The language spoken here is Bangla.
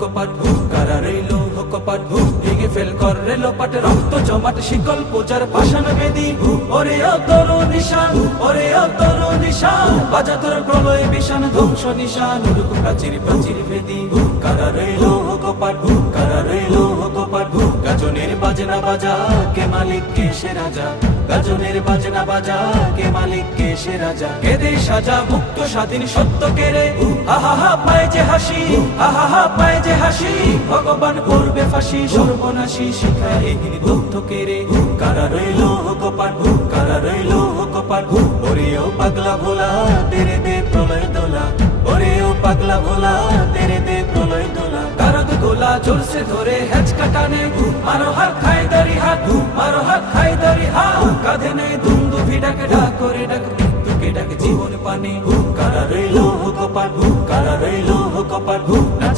কপাট কারা রইল কপাট ভেঙে ফেল কর রেল পাট রক্ত জমাট শিকল পূজার পাষাণ বেদি ওরে অতর নিশান ওরে অতর নিশান বাজা তোর প্রলয় বিশান ধ্বংস নিশান উড়ুক প্রাচীর প্রাচীর ভেদি কারা রইল কপাট কারা রইল কপাট গাজনের বাজনা বাজা কে মালিক কে সে রাজা গাজনের বাজনা বাজা কে মালিক কে সে রাজা কেদে সাজা মুক্ত স্বাধীন সত্য কেড়ে আহা পায় যে হাসি আহা পায় যে হাসি ভগবান করবে ফাঁসি সর্বনাশী শিখায় এগিয়ে দগ্ধ কেড়ে কারা রইল কপাট কারা রইল কপাট ওরেও পাগলা ভোলা তেরে দে প্রলয় দোলা ওরেও পাগলা ভোলা তেরে দে প্রলয় দোলা কারদ গোলা জোরসে ধরে হেঁচ কাটানে মারো হাত খায় দারি হাত মারো হাত খায় দারি হাত কাঁধে নেই দুন্দু ভিড়াকে ডাক করে ডাক মৃত্যুকে ডাক জীবন পানে কারা রইল কপাট কারা রইল কপাট